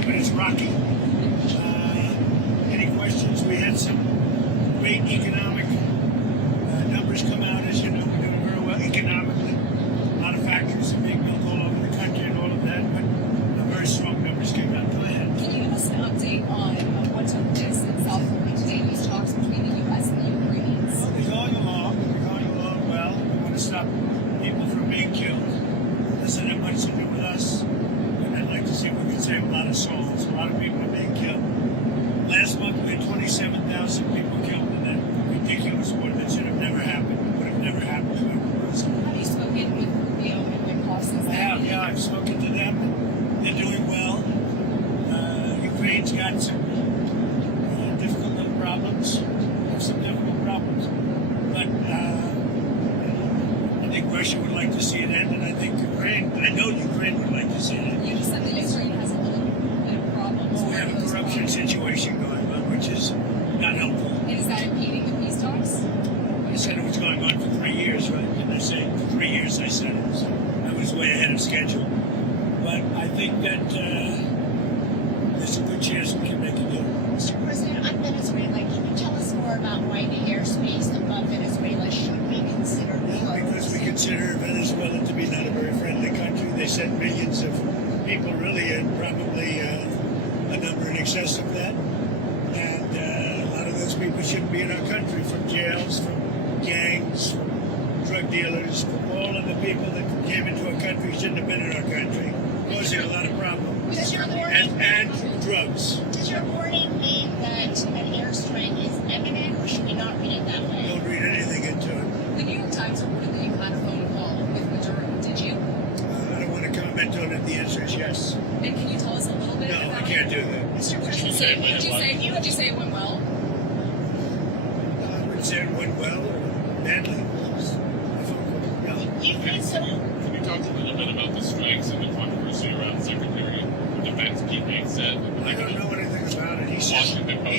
smoothly, but it's rocky. Any questions? We had some great economic numbers come out. As you know, we're doing very well economically. A lot of factories are being built all over the country and all of that, but very strong numbers came out. Go ahead. Can you give us an update on what took place in South Korea today, these talks between the U.S. and the Ukrainians? Well, they're going along. They're going along well. We want to stop people from being killed. It doesn't have much to do with us. And I'd like to see if we can save a lot of souls. A lot of people are being killed. Last month we had 27,000 people killed in that ridiculous war that should have never happened. It would have never happened if it was. Have you spoken with Rubio and Wickoff since I then? have, yeah. I've spoken to them. They're doing well. Ukraine's got some difficult little problems. Some difficult problems. But I think Russia would like to see it end, and I think Ukraine, I know Ukraine would like to see it end. You just said that Israel has a little bit of problems. We have a corruption situation going on, which is not helpful. And is that impeding the peace talks? I said it was going on for 3 years, right? And I said 3 years I said it, so I was way ahead of schedule. But I think that there's a good chance we can make a deal. Mr. President, on Venezuela, can you tell us more about why the airspace above Venezuela should be considered closed? Because we consider Venezuela to be not a very friendly country. They sent millions of people, really, and probably a number in excess of that. And a lot of those people shouldn't be in our country, from jails, from gangs, from drug dealers, from all of the people that came into our country shouldn't have been in our country, causing a lot of problems. Does your warning, And drugs. does your warning mean that an airstrike is imminent, or should we not read it that way? Don't read anything into it. The New York Times reported that you had a phone call with Rhetoric. Did you? I don't want to comment on it. The answer is yes. And can you tell us a little bit No, about I can't do that. Mr. Would you President, say it went well? I wouldn't say it went well or badly. No. you've been so... Can you talk a little bit about the strikes and the controversy around Secretary of Defense Pete said? I don't know anything about it. He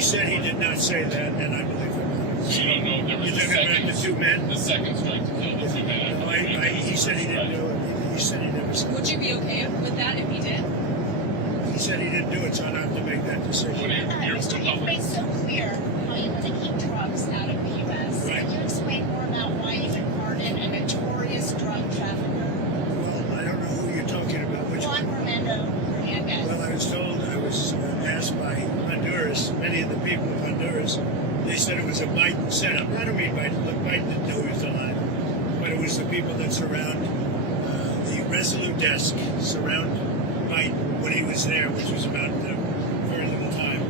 said he did not say that, and I believe him. So you don't know if there was You're talking about the two men? the second strike to kill the two men. No, he said he didn't do it. He said he never said Would it. you be okay with that if he did? He said he didn't do it, so I don't have to make that What decision. are your Mr. You've made so clear how you want to keep drugs out of the U.S. Right. Can you explain more about why you would pardon a notorious drug trafficker, Well, I don't know who you're talking about. Which Juan one? Romando Hernandez? Well, I was asked by Honduras, many of the people of Honduras, they said it was a Biden setup. I don't mean Biden. Look, Biden didn't know he was alive. But it was the people that surround the Resolute desk, surround Biden when he was there, which was about very little time.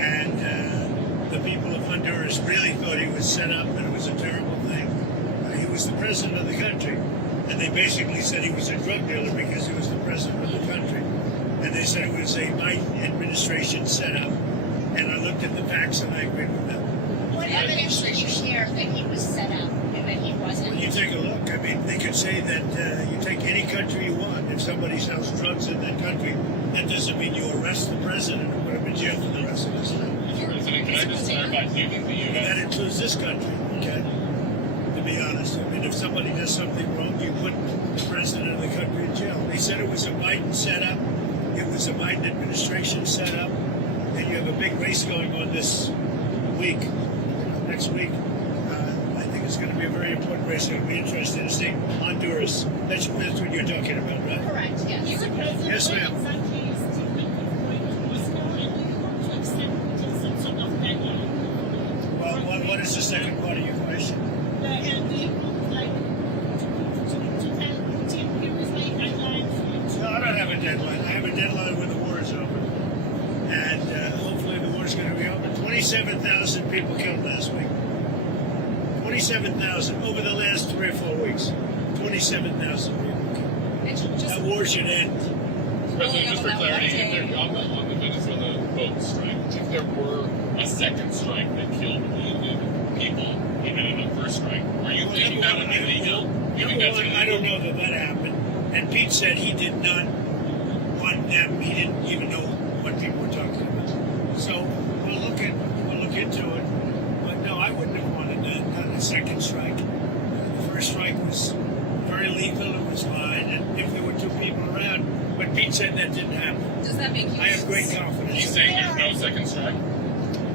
And the people of Honduras really thought he was set up and it was a terrible thing. He was the president of the country. And they basically said he was a drug dealer because he was the president of the country. And they said it was a Biden administration setup. And I looked at the facts and I agreed with them. What evidence did you share that he was set up and that he wasn't? Well, you take a look. I mean, they could say that you take any country you want. If somebody sells drugs in that country, that doesn't mean you arrest the president and put him in jail for the rest of his life. President, can I just clarify, do you think the And that U.S. includes this country, okay? To be honest. I mean, if somebody does something wrong, you put the president of the country in jail. They said it was a Biden setup. It was a Biden administration setup. And you have a big race going on this week, next week. I think it's going to be a very important race. It'll be interesting to see Honduras. That's what you're talking about, right? Correct, yes. Yes, ma'am. Well, what is the second part of your question? No, I don't have a deadline. I have a deadline when the war is over. And hopefully the war is going to be over. 27,000 people killed last week. 27,000 over the last 3 or 4 weeks. 27,000 people killed. That war should end. President, just for clarity, if there, on the Venezuela boat strike, if there were a second strike that killed wounded people, even in the first strike, are you thinking that would be legal? You think that's illegal? I don't know that that happened. And Pete said he did not want them. He didn't even know what people were talking about. So we'll look into it. But no, I wouldn't have wanted that. Not a second strike. The first strike was very lethal. It was fine. And if there were two people around, but Pete said that didn't happen. Does that make you? I have great confidence. He's saying there's no second strike.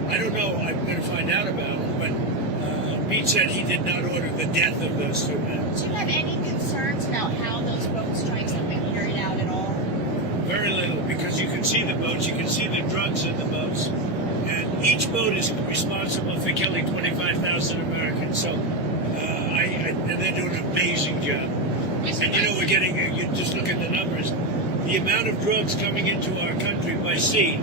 I don't know. I'm going to find out about it. But Pete said he did not order the death of those two men. Do you have any concerns about how those boat strikes have been carried out at all? Very little, because you can see the boats, you can see the drugs in the boats, and each boat is responsible for killing 25,000 Americans. So, and they're doing an amazing job. And you know, we're getting. You just look at the numbers. The amount of drugs coming into our country by sea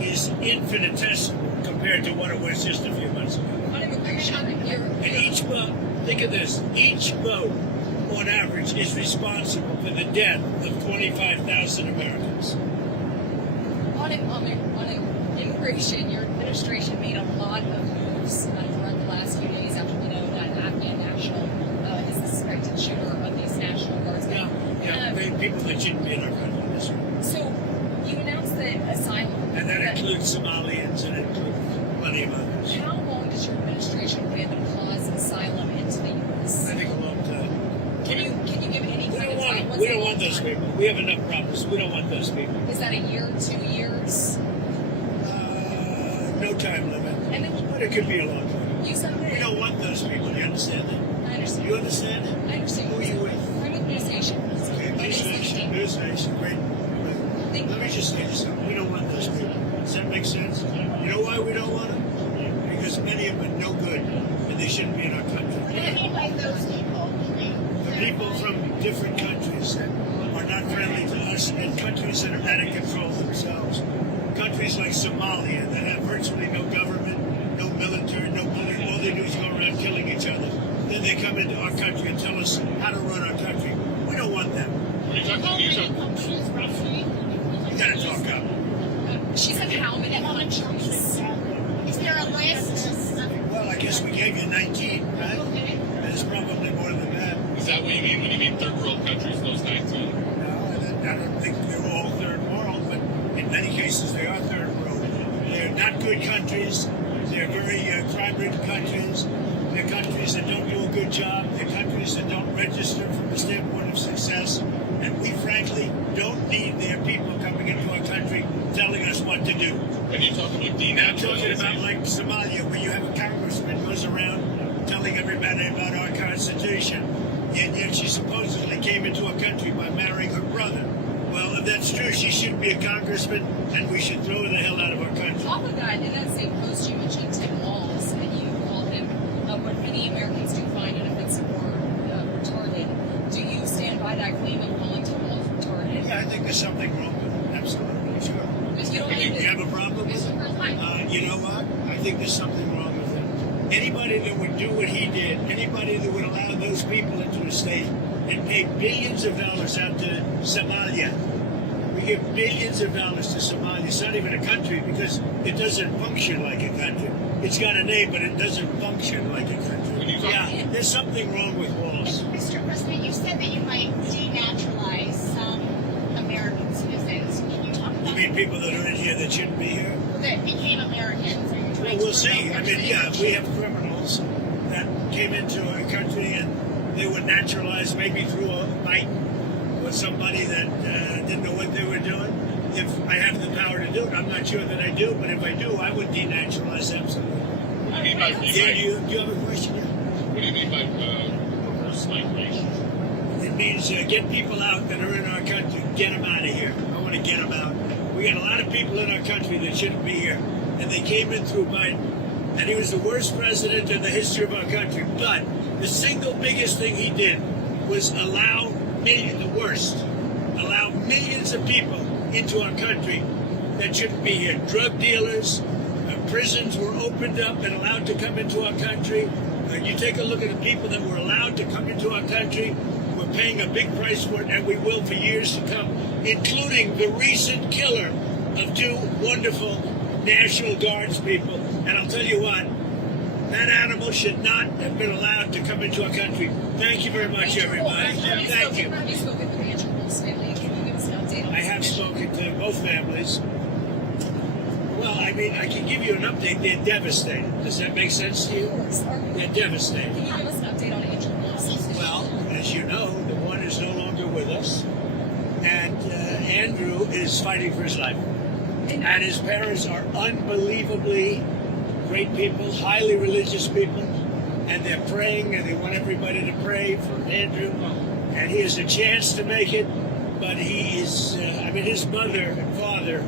is infinitesimal compared to what it was just a few months ago. On immigration, And each boat, think of this, each boat, on average, is responsible for the death of 25,000 Americans. on immigration, your administration made a lot of moves throughout the last few days after we know that Afghan national is the suspected shooter of these National Guardsmen. People that shouldn't be in our country. That's right. So you announced that asylum. And that includes Somalians and it includes plenty of others. How long does your administration plan to pause asylum into the U.S.? I think a long time. Can you give any We kind don't of time? want, What's we a don't long want those time? people. We have enough problems. We don't want those people. Is that a year, 2 years? No time limit. And then But it could be a long time. you said We that. don't want those people. You understand that? I understand. You understand? I understand. Who are you with? I'm with News Nation. Okay, News Nation. News Nation. Great. Thank Let me you. just say this. We don't want those people. Does that make sense? You know why we don't want them? Because many of them are no good and they shouldn't be in our country. What do you mean by those people? The people from different countries that are not friendly to us and countries that are out of control themselves. Countries like Somalia that have virtually no government, no military, no police. All they do is go around killing each other. Then they come into our country and tell us how to run our country. We don't want them. Are you talking? How Are you many talking? countries roughly? You gotta talk up. She said how many countries? Is there a list? Well, I guess we gave you 19, right? Okay. There's probably more than that. Is that what you mean when you mean third world countries? Those 19. No, I don't think they're all third world, but in many cases they are third world. They're not good countries. They're very crime-ridden countries. They're countries that don't do a good job. They're countries that don't register from the standpoint of success. And we, frankly, don't need their people coming into our country telling us what to do. When you talk about I'm talking denaturalization, about like Somalia, where you have a congressman who goes around telling everybody about our Constitution. And yet she supposedly came into our country by marrying her brother. Well, if that's true, she shouldn't be a congressman, and we should throw her the hell out of our country. Off of that, in that same post, you mentioned Tim Walz, and you called him what many Americans do find an offensive or retarded. Do you stand by that claim of calling Tim Walz retarded? Yeah, I think there's something wrong with it. Absolutely, sure. Because you don't You have a problem with it? You know what? I think there's something wrong with it. Anybody that would do what he did, anybody that would allow those people into a state and pay billions of dollars out to Somalia. We give billions of dollars to Somalia. It's not even a country because it doesn't function like a country. It's got a name, but it doesn't function like a country. Yeah, there's something wrong with Walls. Mr. President, you said that you might denaturalize some American citizens. Can you talk You about mean people that are in here that shouldn't be here? that became Americans? Are you Well, trying we'll to see. revoke I their mean, yeah, we have citizenship? criminals that came into our country and they were naturalized maybe through a fight with somebody that didn't know what they were doing. If I have the power to do it, I'm not sure that I do, but if I do, I would denaturalize absolutely. what do you mean by Yeah, do you have a question? what do you mean by reverse migration? It means get people out that are in our country, get them out of here. I want to get them out. We got a lot of people in our country that shouldn't be here, and they came in through Biden, and he was the worst president in the history of our country. But the single biggest thing he did was allow millions of people into our country that shouldn't be here. Drug dealers, prisons were opened up and allowed to come into our country. You take a look at the people that were allowed to come into our country. We're paying a big price for it, and we will for years to come, including the recent killer of two wonderful National Guards people. And I'll tell you what, that animal should not have been allowed to come into our country. Thank you very much, everybody. Thank you. Have you spoken to Andrew Wolf's family? Can you give us an update on I have spoken to both families. Well, I mean, I can give you an update. They're devastated. Does that make sense to you? They're devastated. Can you give us an update on Andrew Wolf's? Well, as you know, the one is no longer with us. And Andrew Andrew is fighting for his life. And his parents are unbelievably great people, highly religious people. And they're praying, and they want everybody to pray for Andrew. And he has a chance to make it, but he is, his mother and father,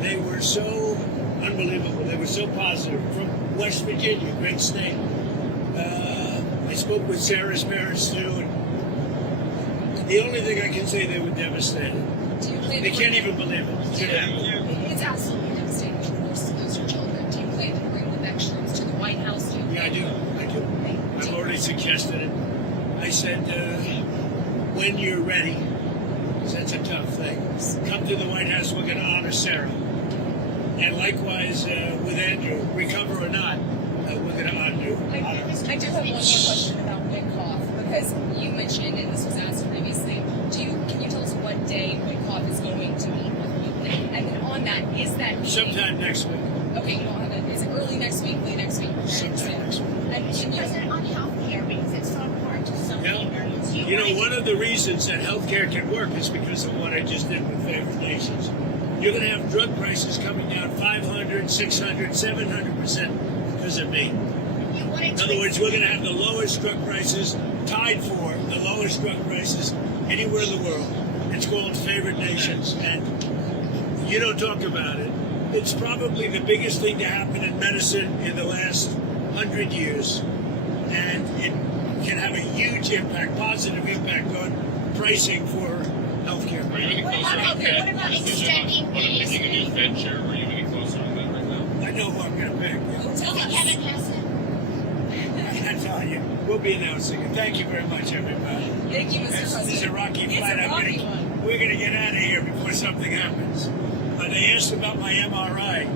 they were so unbelievable. They were so positive. From West Virginia, great state. I spoke with Sarah's parents too, and the only thing I can say, they were devastated. They can't even believe it. It's absolutely devastating. Of course, those are children. Do you plan to bring the extras to the White House? Yeah, I do. I've already suggested it. I said, when you're ready, 'cause that's a tough thing, come to the White House, we're going to honor Sarah. And likewise with Andrew, recover or not, we're going to honor you. I do have one more question about Witkoff, because you mentioned, and this was asked previously, can you tell us what day Witkoff is going to meet with you? And then on that, is that meeting... Sometime next week. Okay, you don't have it. Is it early next week, late next week? Sometime next week. And Mr. President, on health care, because it's so important to so many Americans. You know, one of the reasons that healthcare can work is because of what I just did with favored nations. You're going to have drug prices coming down 500, 600, 700% because of me. In other words, we're going to have the lowest drug prices, tied for the lowest drug prices anywhere in the world. It's called favored nations, and you don't talk about it. It's probably the biggest thing to happen in medicine in the last 100 years, and it can have a huge impact, positive impact on pricing for healthcare. Are you any closer on What about extending on picking a new Fed chair? Are you any closer on that right now? I know who I'm going to pick. Tell us. Kevin Hassan. I tell you, we'll be announcing it. Thank you very much, everybody. Thank you, Mr. This is President. a rocky It's fight. a rocky one. We're going to get out of here before something happens. They asked about my MRI.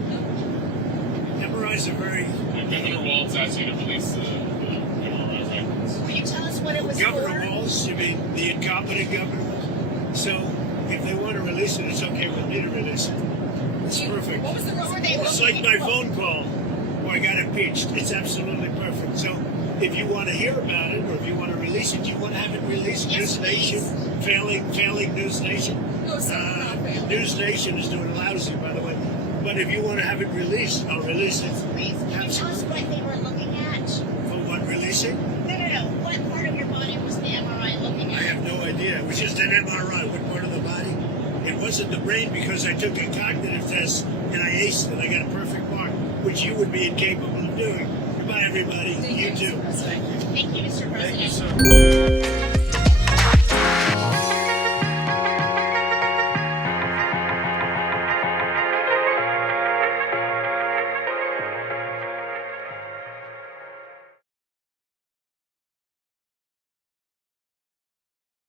MRIs are very... Governor Walz asked you to release the MRI records. Will you tell us what it was Governor for? Walz, you mean the incompetent governor Walz? So, if they want to release it, it's okay with me to release it. It's perfect. What was the reason they It's like my phone call where I got impeached. It's absolutely perfect. So, if you want to hear about it, or if you want to release it, you want to have it released. Yes, News Nation, failing News Nation. No, sir, not failing. News Nation is doing lousy, by the way. But if you want to have it released, I'll release it. Please, can you tell us what they were looking at? For what releasing? No. What part of your body was the MRI looking I at? have no idea. It was just an MRI. What part of the body? It wasn't the brain because I took a cognitive test and I aced it. I got a perfect mark, which you would be incapable of doing. Goodbye, everybody. Thank You Mr. too. President. Thank you, Mr. Thank President. you, sir.